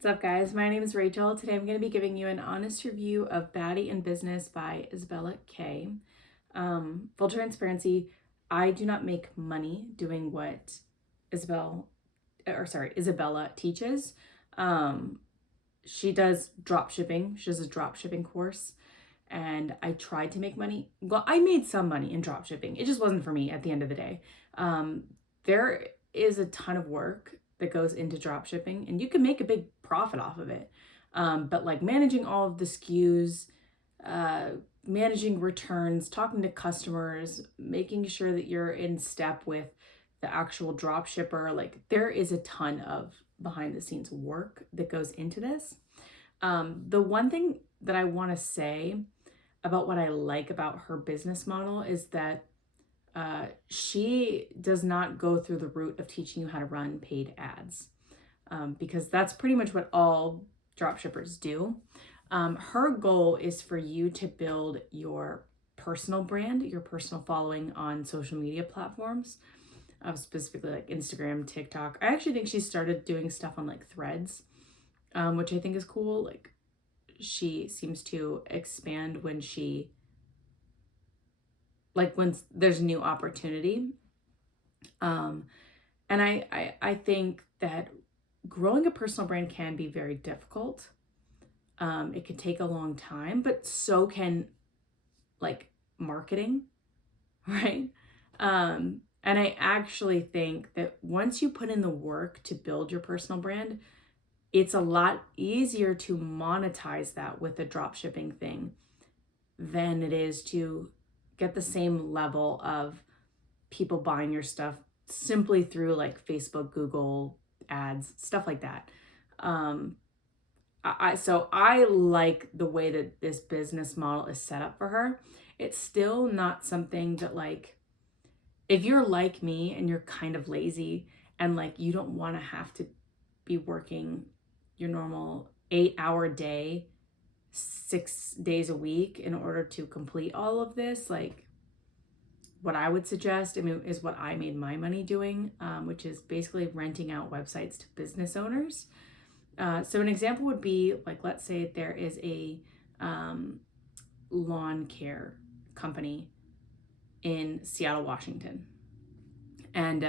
What's up, guys? My name is Rachel. Today I'm going to be giving you an honest review of Baddie in Business by Isabella K. Full transparency, I do not make money doing what Isabella teaches. She does drop shipping. She does a drop shipping course, and I tried to make money. Well, I made some money in drop shipping. It just wasn't for me at the end of the day. There is a ton of work that goes into drop shipping, and you can make a big profit off of it. But like managing all of the SKUs, managing returns, talking to customers, making sure that you're in step with the actual drop shipper, like there is a ton of behind the scenes work that goes into this. The one thing that I want to say about what I like about her business model is that she does not go through the route of teaching you how to run paid ads, because that's pretty much what all dropshippers do. Her goal is for you to build your personal brand, your personal following on social media platforms, specifically like Instagram, TikTok. I actually think she started doing stuff on like Threads, which I think is cool. Like she seems to expand when there's a new opportunity. And I think that growing a personal brand can be very difficult. It can take a long time, but so can like marketing, right? And I actually think that once you put in the work to build your personal brand, it's a lot easier to monetize that with a drop shipping thing than it is to get the same level of people buying your stuff simply through like Facebook, Google ads, stuff like that. So I like the way that this business model is set up for her. It's still not something that, like, if you're like me and you're kind of lazy and like you don't want to have to be working your normal 8-hour day 6 days a week in order to complete all of this, like what I would suggest, is what I made my money doing, which is basically renting out websites to business owners. So an example would be like, let's say there is a lawn care company in Seattle, Washington. And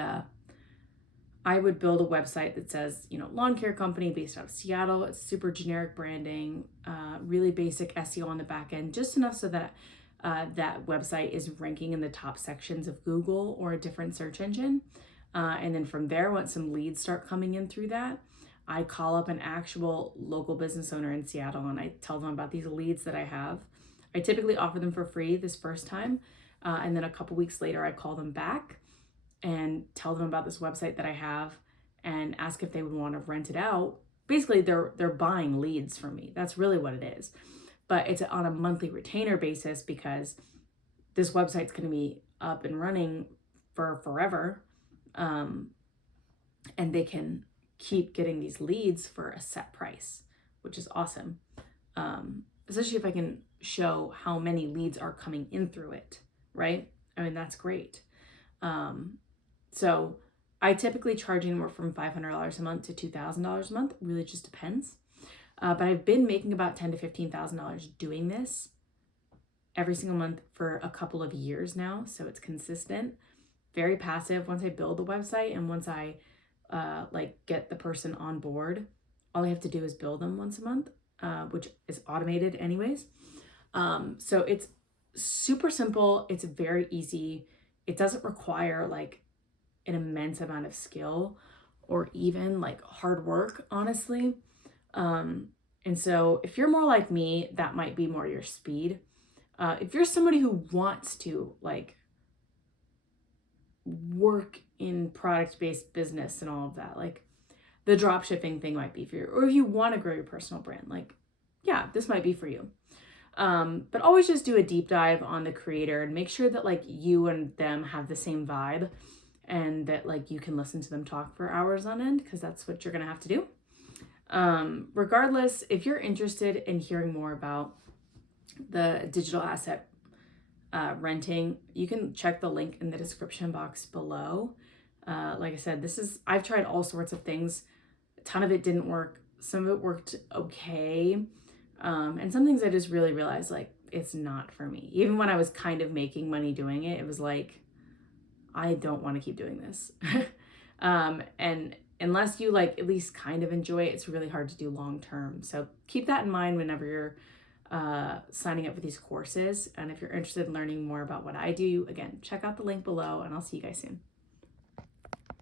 I would build a website that says, lawn care company based out of Seattle. It's super generic branding, really basic SEO on the back end, just enough so that that website is ranking in the top sections of Google or a different search engine. And then from there, once some leads start coming in through that, I call up an actual local business owner in Seattle and I tell them about these leads that I have. I typically offer them for free this first time. And then a couple weeks later, I call them back and tell them about this website that I have and ask if they would want to rent it out. Basically, they're buying leads from me. That's really what it is. But it's on a monthly retainer basis because this website's going to be up and running for forever. And they can keep getting these leads for a set price, which is awesome. Especially if I can show how many leads are coming in through it, right? That's great. So I typically charge anywhere from $500 a month to $2,000 a month. It really just depends. But I've been making about $10,000 to $15,000 doing this every single month for a couple of years now. So it's consistent, very passive. Once I build the website and once I get the person on board, all I have to do is bill them once a month, which is automated anyways. So it's super simple. It's very easy. It doesn't require like an immense amount of skill or even like hard work, honestly. And so if you're more like me, that might be more your speed. If you're somebody who wants to like work in product-based business and all of that, like the drop shipping thing might be for you. Or if you want to grow your personal brand, like, yeah, this might be for you. But always just do a deep dive on the creator and make sure that like you and them have the same vibe and that like you can listen to them talk for hours on end, because that's what you're going to have to do. Regardless, if you're interested in hearing more about the digital asset renting, you can check the link in the description box below. Like I said, I've tried all sorts of things. A ton of it didn't work. some of it worked okay. And some things I just really realized like it's not for me. Even when I was kind of making money doing it, it was like, I don't want to keep doing this. And unless you like at least kind of enjoy it, it's really hard to do long term. So keep that in mind whenever you're signing up for these courses. And if you're interested in learning more about what I do, again, check out the link below and I'll see you guys soon.